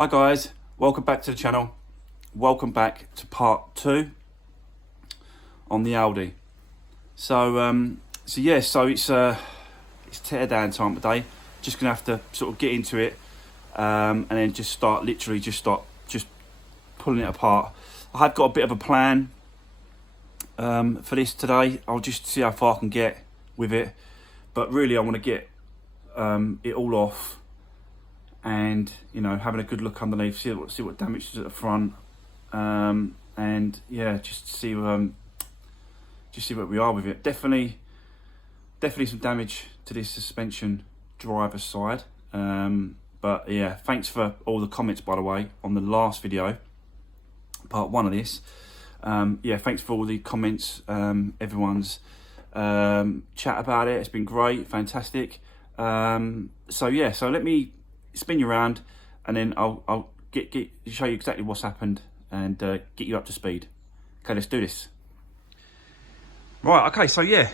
Hi guys, welcome back to the channel. Welcome back to part 2 on the Audi. So it's tear down time today. Just gonna have to sort of get into it and then just start pulling it apart. I have got a bit of a plan for this today. I'll just see how far I can get with it, but really I want to get it all off and, you know, having a good look underneath, see what damage is at the front, and yeah, just see where we are with it. Definitely some damage to this suspension driver's side, but yeah, thanks for all the comments, by the way, on the last video, part 1 of this. Yeah, thanks for all the comments, everyone's chat about it. It's been great, fantastic. So yeah, so let me spin you around and then I'll show you exactly what's happened and get you up to speed. Okay, let's do this. Right, okay, so yeah,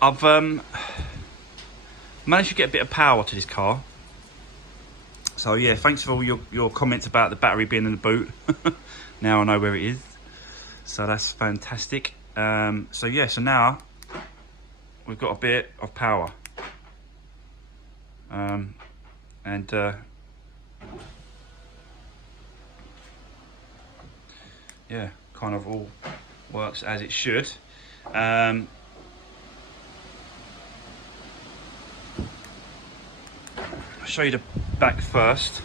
I've managed to get a bit of power to this car. So yeah, thanks for all your comments about the battery being in the boot. Now I know where it is, so that's fantastic. So yeah, so now we've got a bit of power. Yeah, kind of all works as it should. I'll show you the back first.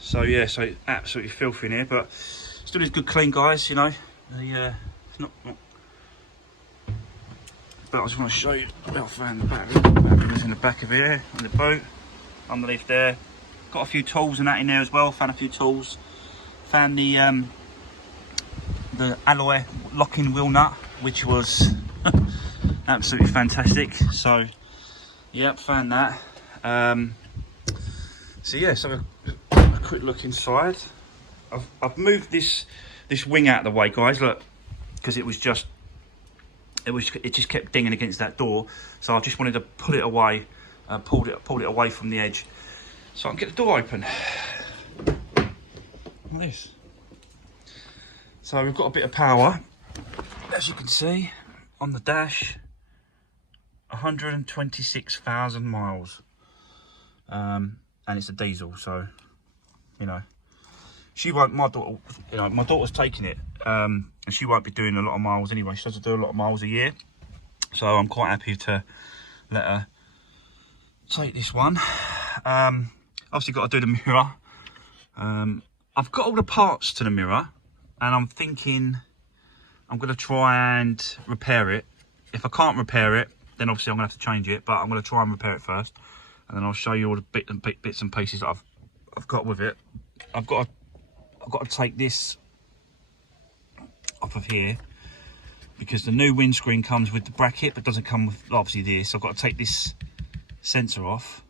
So yeah, so absolutely filthy in here, but still is good clean, guys. You know, it's not. But I just want to show you how I found the battery. The battery was in the back of here on the boat, underneath there. Got a few tools and that in there as well. Found a few tools. Found the alloy locking wheel nut, which was absolutely fantastic. So yep, found that. So yeah, so a quick look inside. I've moved this wing out of the way, guys. Look, because it just kept dinging against that door, so I just wanted to pull it away, pulled it away from the edge, so I can get the door open. Like this. So we've got a bit of power, as you can see on the dash. 126,000 miles, and it's a diesel, so you know. My daughter's taking it, and she won't be doing a lot of miles anyway. She doesn't do a lot of miles a year, so I'm quite happy to let her take this one. Obviously got to do the mirror. I've got all the parts to the mirror, and I'm thinking I'm going to try and repair it. If I can't repair it, then obviously I'm going to have to change it, but I'm going to try and repair it first, and then I'll show you all the bits and pieces that I've got with it. I've got to take this off of here because the new windscreen comes with the bracket but doesn't come with obviously this. So I've got to take this sensor off,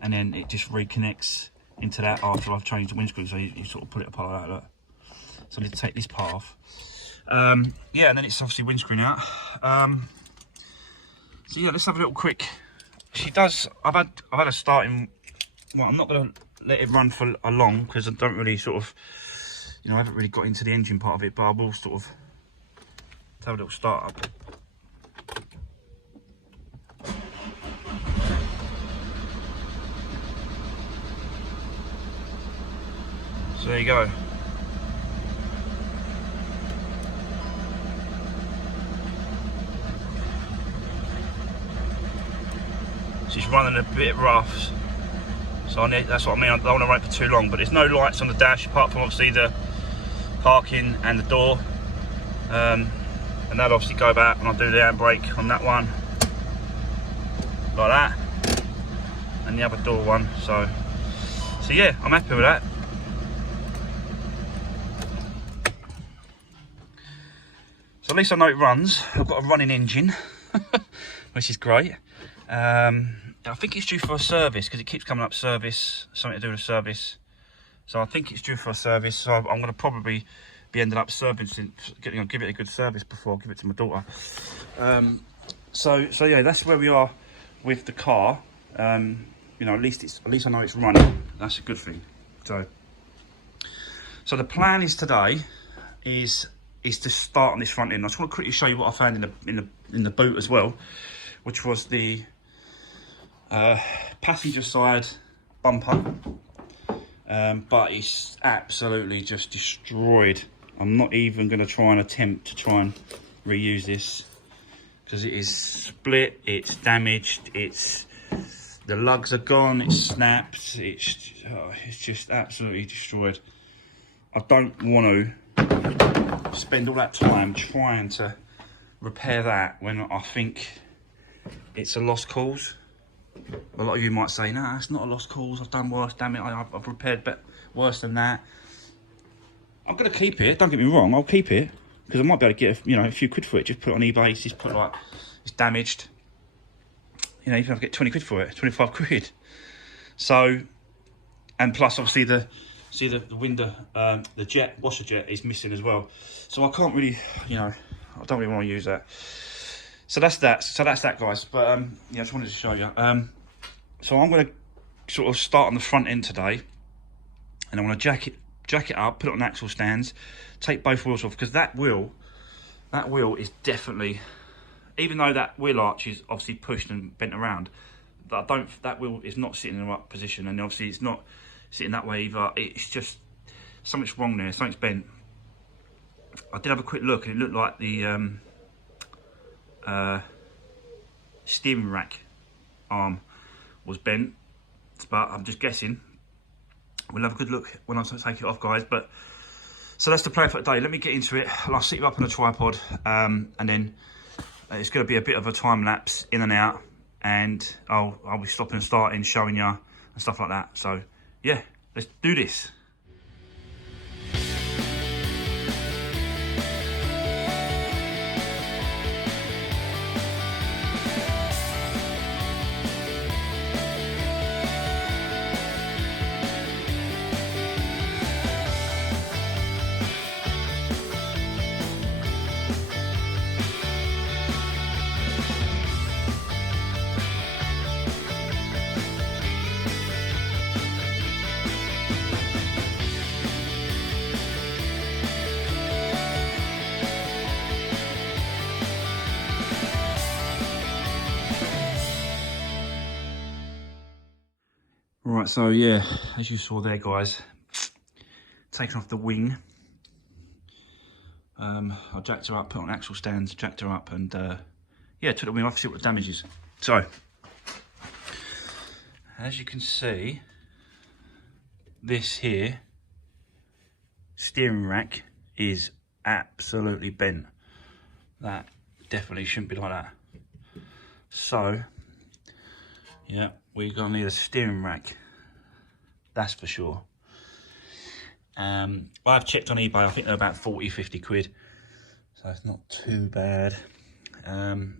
and then it just reconnects into that after I've changed the windscreen. So you sort of put it apart like that, look. So I need to take this part off. Yeah, and then it's obviously windscreen out. So yeah, let's have a little quick. I've had a starting. Well, I'm not going to let it run for a long because I don't really sort of, you know, I haven't really got into the engine part of it, but I will sort of have a little start up. So there you go. So it's running a bit rough. So that's what I mean, I don't want to run it for too long, but there's no lights on the dash apart from obviously the parking and the door. And that'll obviously go back and I'll do the handbrake on that one. Like that. And the other door one. So yeah, I'm happy with that. So at least I know it runs. I've got a running engine, which is great. I think it's due for a service because it keeps coming up service, something to do with a service. So I think it's due for a service. So I'm going to probably be ending up servicing, give it a good service before I give it to my daughter. So yeah, that's where we are with the car. You know, at least I know it's running. That's a good thing. So the plan is today is to start on this front end. I just want to quickly show you what I found in the boot as well, which was the passenger side bumper. But it's absolutely just destroyed. I'm not even going to try and attempt to try and reuse this, because it is split, it's damaged, the lugs are gone, it's snapped, it's just absolutely destroyed. I don't want to spend all that time trying to repair that when I think it's a lost cause. A lot of you might say, nah, it's not a lost cause, I've done worse, damn it, I've repaired worse than that. I'm going to keep it, don't get me wrong, I'll keep it, because I might be able to get a few quid for it. Just put it on eBay, just put like, it's damaged. You know, even if I get 20 quid for it, 25 quid. So, and plus obviously the window, the washer jet is missing as well. So I can't really, I don't really want to use that. So that's that, guys. But yeah, I just wanted to show you. So I'm going to sort of start on the front end today, and I'm going to jack it up, put it on axle stands, take both wheels off, because that wheel is definitely, even though that wheel arch is obviously pushed and bent around, that wheel is not sitting in the right position, and obviously it's not sitting that way either. It's just something's wrong there, something's bent. I did have a quick look, and it looked like the steering rack arm was bent, but I'm just guessing. We'll have a good look when I take it off, guys. But so that's the plan for today. Let me get into it. I'll sit you up on a tripod, and then it's going to be a bit of a time lapse in and out, and I'll be stopping and starting, showing you and stuff like that. So yeah, let's do this. Right, so yeah, as you saw there, guys, taking off the wing. I jacked her up, put on axle stands, jacked her up, and yeah, took the wing off to see what the damage is. So, as you can see, this here steering rack is absolutely bent. That definitely shouldn't be like that. So, yeah, we're gonna need a steering rack, that's for sure. I've checked on eBay, I think they're about 40-50 quid, so it's not too bad.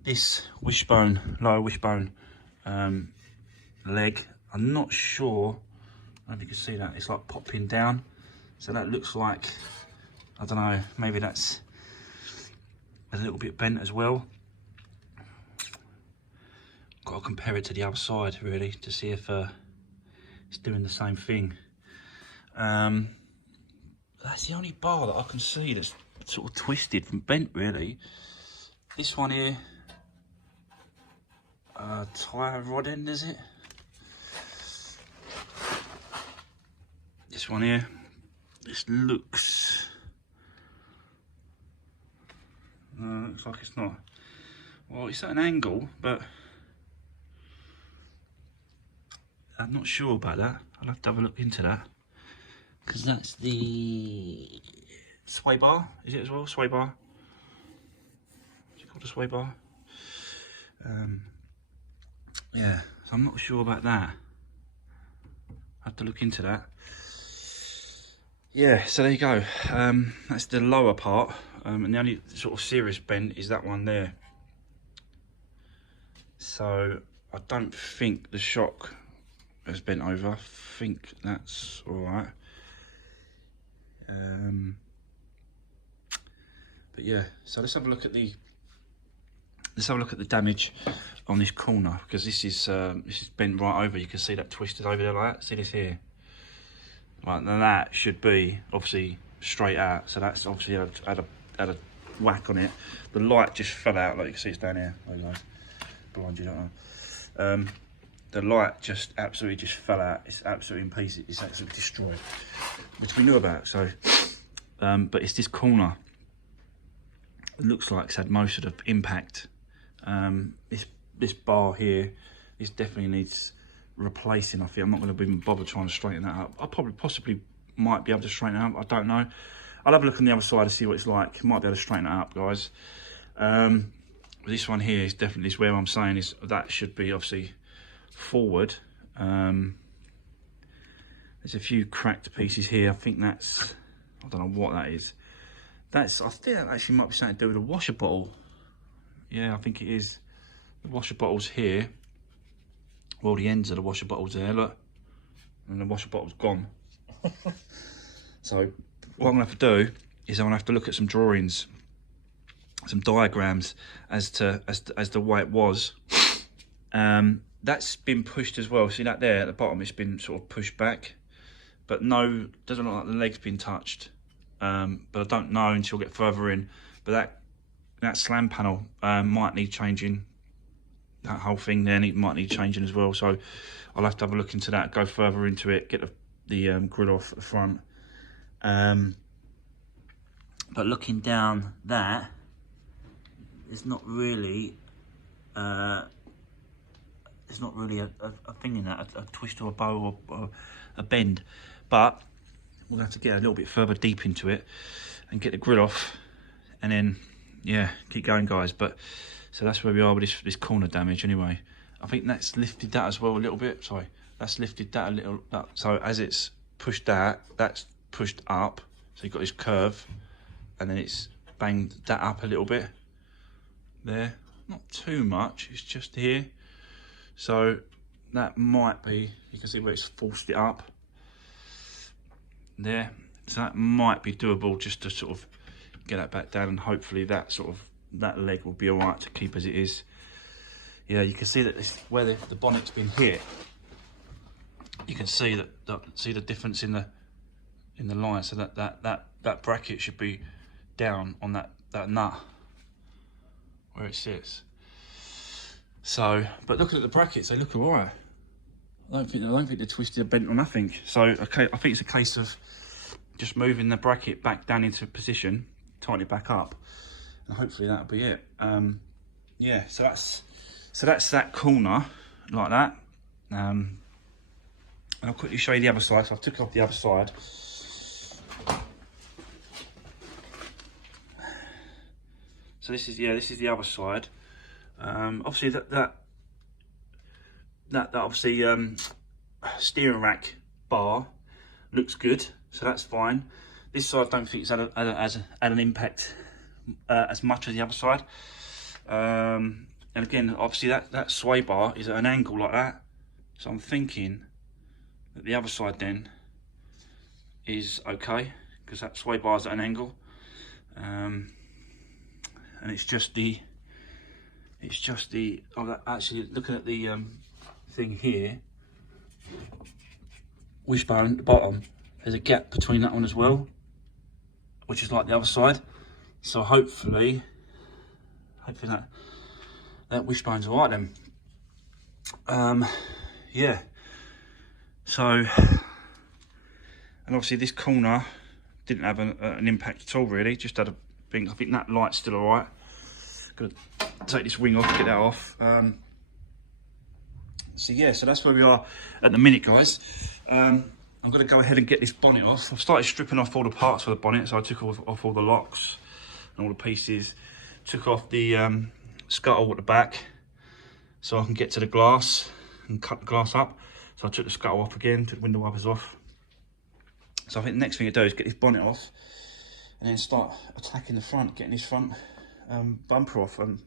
This wishbone, lower wishbone leg, I'm not sure, I don't know if you can see that, it's like popping down, so that looks like, I don't know, maybe that's a little bit bent as well. Got to compare it to the other side really to see if it's doing the same thing. That's the only bar that I can see that's sort of twisted and bent really. This one here, tyre rod end, is it? This one here, this looks like it's not, well, it's at an angle, but I'm not sure about that. I'll have to have a look into that, because that's the sway bar, is it as well? Sway bar. Is it called a sway bar? Yeah, so I'm not sure about that. I'll have to look into that. Yeah, so there you go. That's the lower part, and the only sort of serious bend is that one there. So I don't think the shock has bent over. I think that's all right. But yeah, so let's have a look at the let's have a look at the damage on this corner, because this is bent right over. You can see that twisted over there like that. See this here? Right, now that should be obviously straight out. So that's obviously had a whack on it. The light just fell out, like you can see it's down here. There you go. Blind you, don't know. The light just absolutely just fell out. It's absolutely in pieces. It's absolutely destroyed, which we knew about. So, but it's this corner. It looks like it's had most of the impact. This bar here, this definitely needs replacing. I think I'm not going to even bother trying to straighten that up. I possibly might be able to straighten it up. I don't know. I'll have a look on the other side to see what it's like. Might be able to straighten it up, guys. This one here is definitely where I'm saying is that should be obviously forward. There's a few cracked pieces here. I think that's, I don't know what that is. I think that actually might be something to do with a washer bottle. Yeah, I think it is. The washer bottle's here. Well, the ends of the washer bottle's there, look. And the washer bottle's gone. So what I'm gonna have to do is I'm gonna have to look at some drawings, some diagrams as to way it was. That's been pushed as well. See that there at the bottom, it's been sort of pushed back. But no, doesn't look like the leg's been touched. But I don't know until I get further in. But that slam panel might need changing. That whole thing there might need changing as well. So I'll have to have a look into that, go further into it, get the grill off at the front. But looking down that, it's not really a thing in that, a twist or a bow or a bend. But we'll have to get a little bit further deep into it and get the grill off, and then yeah, keep going, guys. But so that's where we are with this corner damage anyway. I think that's lifted that as well a little bit. Sorry, that's lifted that a little. So as it's pushed that's pushed up. So you've got this curve, and then it's banged that up a little bit. There, not too much. It's just here. So that might be. You can see where it's forced it up. There. So that might be doable, just to sort of get that back down, and hopefully that leg will be all right to keep as it is. Yeah, you can see that where the bonnet's been hit. You can see see the difference in the line. So that bracket should be down on that nut where it sits. So, but looking at the brackets, they look all right. I don't think they're twisted or bent or nothing. So okay, I think it's a case of just moving the bracket back down into position, tighten it back up, and hopefully that'll be it. Yeah, so that's that corner like that. And I'll quickly show you the other side. So I took off the other side. So this is the other side. Obviously that obviously steering rack bar looks good, so that's fine. This side I don't think it's had an impact as much as the other side. And again, obviously that sway bar is at an angle like that, so I'm thinking that the other side then is okay, because that sway bar is at an angle. And it's just the actually looking at the thing here, wishbone at the bottom, there's a gap between that one as well, which is like the other side. So hopefully that wishbone's all right then. Yeah, so, and obviously this corner didn't have an impact at all really, just had a thing. I think that light's still all right. Gonna take this wing off, get that off. So yeah, so that's where we are at the minute, guys. I'm gonna go ahead and get this bonnet off. I've started stripping off all the parts for the bonnet, so I took off all the locks and all the pieces, took off the scuttle at the back so I can get to the glass and cut the glass up. So I took the scuttle off again, took the window wipers off. So I think the next thing to do is get this bonnet off and then start attacking the front, getting this front bumper off, and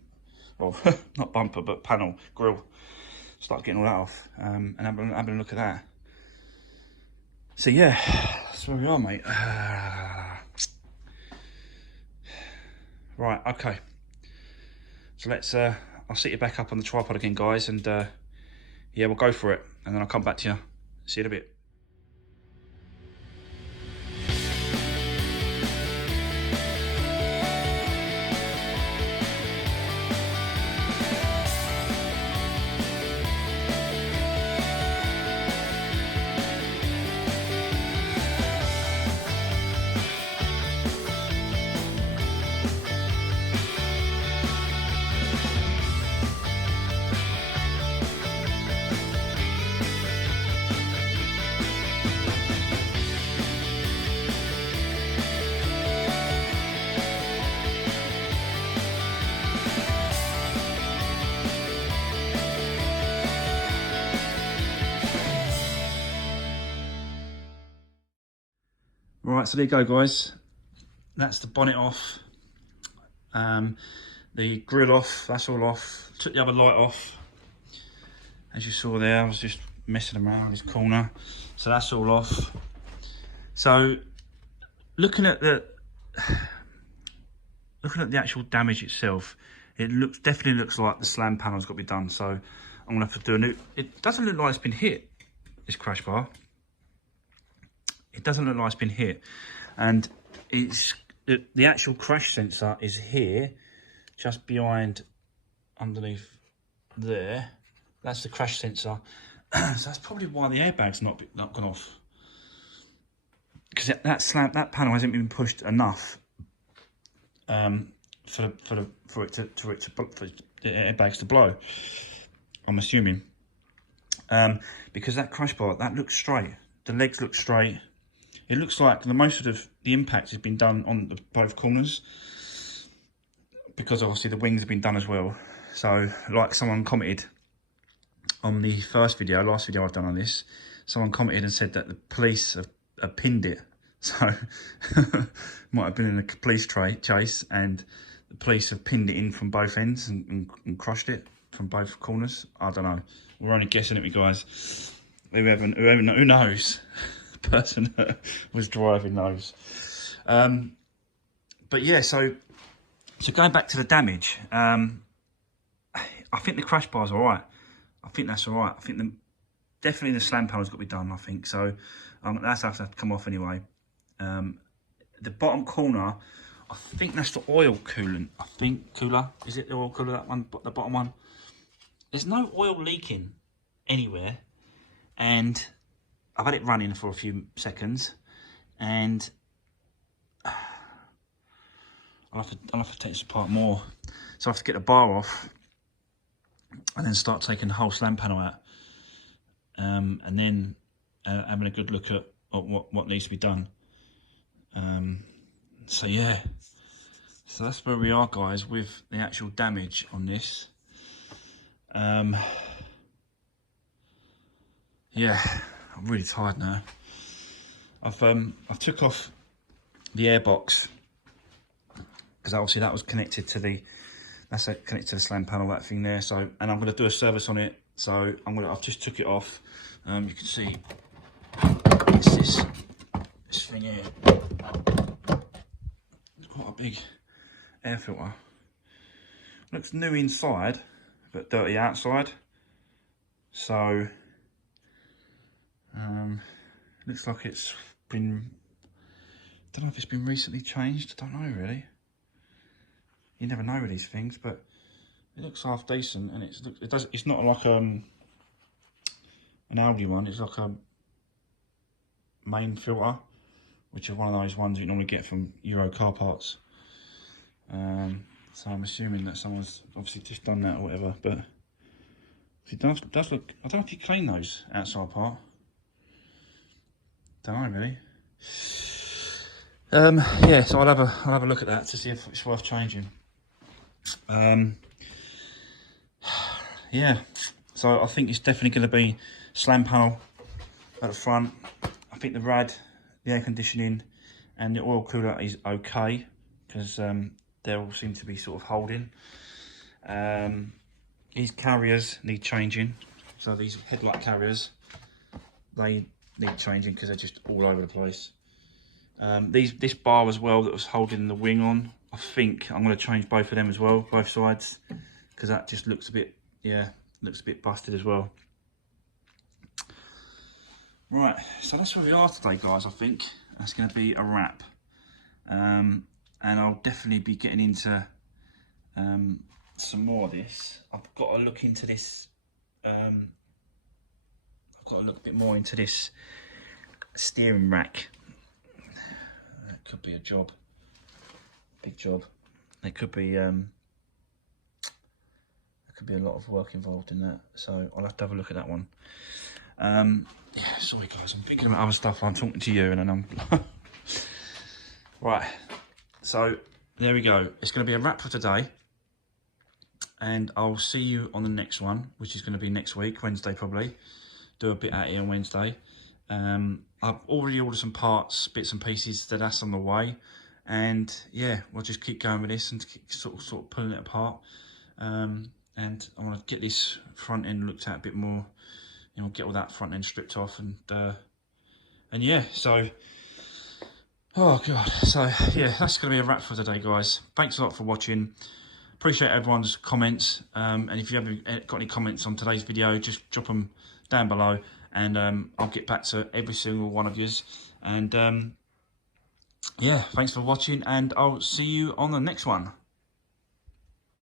well, not bumper but panel, grille. Start getting all that off and having a look at that. So yeah, that's where we are, mate. Right, okay. So let's, I'll set you back up on the tripod again, guys, and yeah, we'll go for it, and then I'll come back to you. See you in a bit. Right, so there you go, guys. That's the bonnet off. The grill off, that's all off. Took the other light off. As you saw there, I was just messing around this corner. So that's all off. So looking at the actual damage itself, it definitely looks like the slam panel's got to be done. So I'm gonna have to do a new. It doesn't look like it's been hit, this crash bar. It doesn't look like it's been hit, and the actual crash sensor is here, just behind, underneath there. That's the crash sensor. So that's probably why the airbag's not gone off, because that panel hasn't been pushed enough for the airbags to blow. I'm assuming, because that crash bar, that looks straight. The legs look straight. It looks like most of the impact has been done on both corners, because obviously the wings have been done as well. So like someone commented on the last video I've done on this, someone commented and said that the police have pinned it. So might have been in a police chase, and the police have pinned it in from both ends and crushed it from both corners. I don't know. We're only guessing at it, guys. Who knows? Person that was driving those. But yeah, so going back to the damage, I think the crash bar's all right. I think that's all right. I think definitely the slam panel's got to be done, I think. So that's have to come off anyway. The bottom corner, I think that's the oil coolant. I think cooler. Is it the oil cooler, that one, the bottom one? There's no oil leaking anywhere, and I've had it running for a few seconds, and I'll have to take this apart more. So I have to get the bar off, and then start taking the whole slam panel out, and then having a good look at what needs to be done. So yeah, so that's where we are, guys, with the actual damage on this. Yeah, I'm really tired now. I've took off the airbox, because obviously that was connected to connected to the slam panel, that thing there. So, and I'm going to do a service on it. So I've just took it off. You can see it's this thing here. It's quite a big air filter. Looks new inside, but dirty outside. So looks like it's been, don't know if it's been recently changed. I don't know really. You never know with these things, but it looks half decent, and it's not like an Audi one. It's like a main filter, which are one of those ones you normally get from Euro car parts. So I'm assuming that someone's obviously just done that or whatever, but it does look, I don't know if you clean those outside part. Don't know really. Yeah, so I'll have a look at that to see if it's worth changing. Yeah, so I think it's definitely going to be slam panel at the front. I think the rad, the air conditioning, and the oil cooler is okay, because they all seem to be sort of holding. These carriers need changing. So these headlight carriers, they need changing because they're just all over the place. This bar as well that was holding the wing on, I think I'm going to change both of them as well, both sides, because that just looks a bit, yeah, looks a bit busted as well. Right, so that's where we are today, guys. I think that's going to be a wrap, and I'll definitely be getting into some more of this. I've got to look into this. I've got to look a bit more into this steering rack. That could be a job, big job. There could be a lot of work involved in that, so I'll have to have a look at that one. Yeah, sorry guys, I'm thinking about other stuff. I'm talking to you and then I'm right. So there we go. It's going to be a wrap for today, and I'll see you on the next one, which is going to be next week, Wednesday probably. Do a bit out here on Wednesday. I've already ordered some parts, bits and pieces, that's on the way, and yeah, we'll just keep going with this and keep sort of pulling it apart. And I want to get this front end looked at a bit more. You know, get all that front end stripped off, and yeah, so oh god, so yeah, that's going to be a wrap for today, guys. Thanks a lot for watching. Appreciate everyone's comments, and if you haven't got any comments on today's video, just drop them down below, and I'll get back to every single one of yous. And yeah, thanks for watching, and I'll see you on the next one.